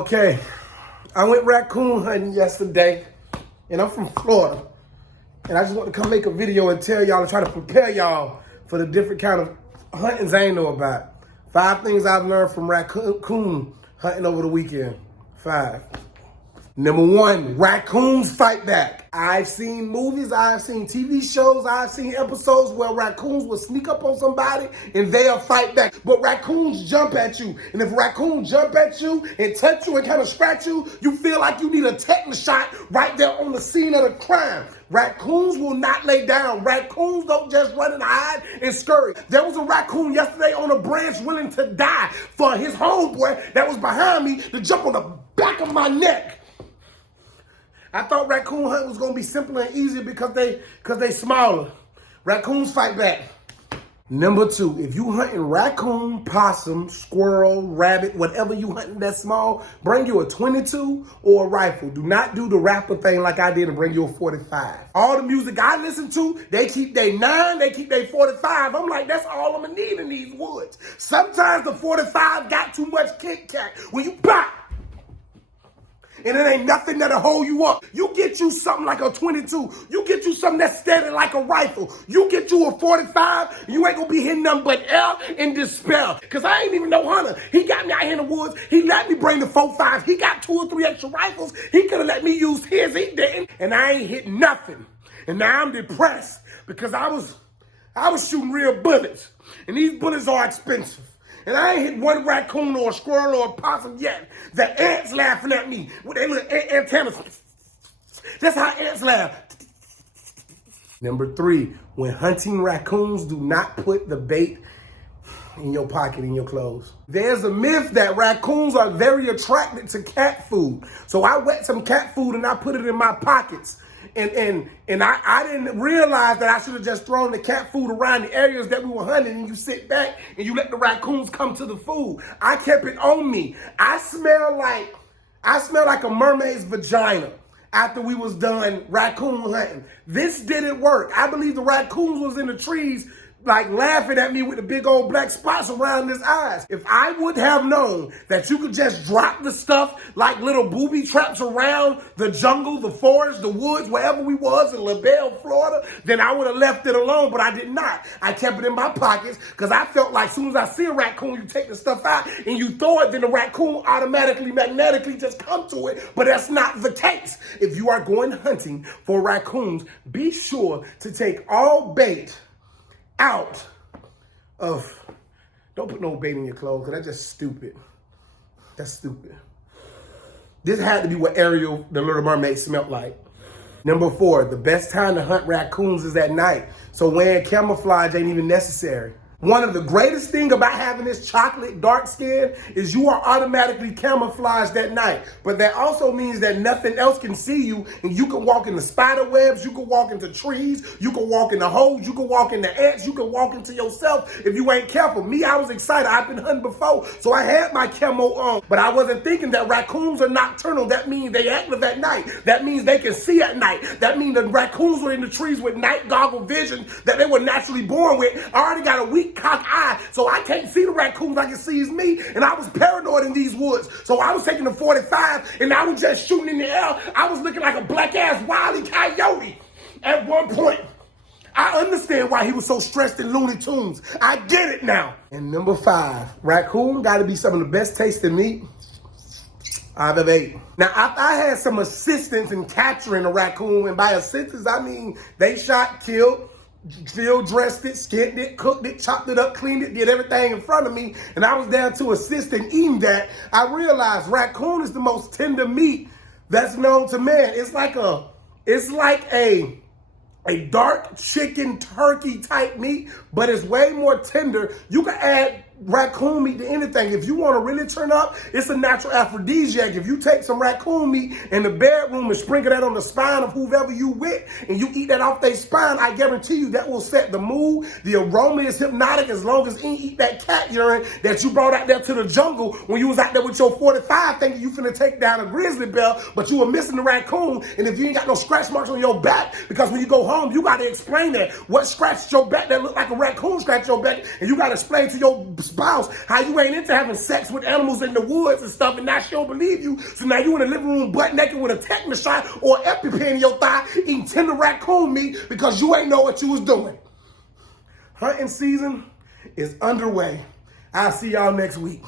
Okay, I went raccoon hunting yesterday, and I'm from Florida, and I just want to come make a video and tell y'all and try to prepare y'all for the different kind of huntings I ain't know about. 5 things I've learned from raccoon hunting over the weekend. 5. Number 1, raccoons fight back. I've seen movies, I've seen TV shows, I've seen episodes where raccoons will sneak up on somebody and they'll fight back. But raccoons jump at you. And if raccoons jump at you and touch you and kind of scratch you, you feel like you need a tetanus shot right there on the scene of the crime. Raccoons will not lay down. Raccoons don't just run and hide and scurry. There was a raccoon yesterday on a branch willing to die for his homeboy that was behind me to jump on the back of my neck. I thought raccoon hunting was gonna be simpler and easier because they smaller. Raccoons fight back. Number 2, if you hunting raccoon, possum, squirrel, rabbit, whatever you hunting that's small, bring you a 22 or a rifle. Do not do the rapper thing like I did and bring you a 45. All the music I listen to, they keep their 9, they keep their 45. I'm like, that's all I'm gonna need in these woods. Sometimes the 45 got too much kick-cat. When you pop, and it ain't nothing that'll hold you up. You get you something like a 22. You get you something that's steady like a rifle. You get you a 45, you ain't gonna be hitting nothing but air and despair. Cause I ain't even no hunter. He got me out here in the woods. He let me bring the 4.5. He got 2 or 3 extra rifles. He could have let me use his. He didn't. And I ain't hit nothing. And now I'm depressed because I was shooting real bullets. And these bullets are expensive. And I ain't hit one raccoon or a squirrel or a possum yet. The ants laughing at me with their little antennas. That's how ants laugh. Number 3, when hunting raccoons, do not put the bait in your pocket, in your clothes. There's a myth that raccoons are very attracted to cat food. So I wet some cat food and I put it in my pockets. And I didn't realize that I should have just thrown the cat food around the areas that we were hunting, and you sit back and you let the raccoons come to the food. I kept it on me. I smell like a mermaid's vagina after we was done raccoon hunting. This didn't work. I believe the raccoons was in the trees like laughing at me with the big old black spots around his eyes. If I would have known that you could just drop the stuff like little booby traps around the jungle, the forest, the woods, wherever we was in LaBelle, Florida, then I would have left it alone, but I did not. I kept it in my pockets because I felt like as soon as I see a raccoon, you take the stuff out and you throw it, then the raccoon automatically, magnetically just come to it, but that's not the case. If you are going hunting for raccoons, be sure to take all bait out of, don't put no bait in your clothes because that's just stupid. That's stupid. This had to be what Ariel, the Little Mermaid, smelled like. Number 4, the best time to hunt raccoons is at night. So wearing camouflage ain't even necessary. One of the greatest things about having this chocolate dark skin is you are automatically camouflaged at night. But that also means that nothing else can see you, and you can walk in the spider webs, you can walk into trees, you can walk in the holes, you can walk in the ants, you can walk into yourself if you ain't careful. Me, I was excited. I've been hunting before, so I had my camo on, but I wasn't thinking that raccoons are nocturnal. That means they active at night. That means they can see at night. That means the raccoons were in the trees with night goggle vision that they were naturally born with. I already got a weak cock eye, so I can't see the raccoons like it sees me, and I was paranoid in these woods. So I was taking the 45, and I was just shooting in the air. I was looking like a black-ass wily coyote at one point. I understand why he was so stressed in Looney Tunes. I get it now. And number 5, raccoon got to be some of the best tasting meat I've ever ate. Now, I had some assistance in capturing a raccoon, and by assistance, I mean they shot, killed, field dressed it, skinned it, cooked it, chopped it up, cleaned it, did everything in front of me, and I was there to assist in eating that. I realized raccoon is the most tender meat that's known to man. It's like a dark chicken turkey type meat, but it's way more tender. You can add raccoon meat to anything. If you want to really turn up, it's a natural aphrodisiac. If you take some raccoon meat in the bedroom and sprinkle that on the spine of whoever you with, and you eat that off their spine, I guarantee you that will set the mood. The aroma is hypnotic as long as you eat that cat urine that you brought out there to the jungle when you was out there with your 45 thinking you finna take down a grizzly bear, but you were missing the raccoon. And if you ain't got no scratch marks on your back, because when you go home, you got to explain that. What scratched your back that looked like a raccoon scratched your back, and you got to explain to your spouse, how you ain't into having sex with animals in the woods and stuff, and now she don't believe you. So now you in the living room butt naked with a tetanus shot or EpiPen in your thigh eating tender raccoon meat because you ain't know what you was doing. Hunting season is underway. I'll see y'all next week.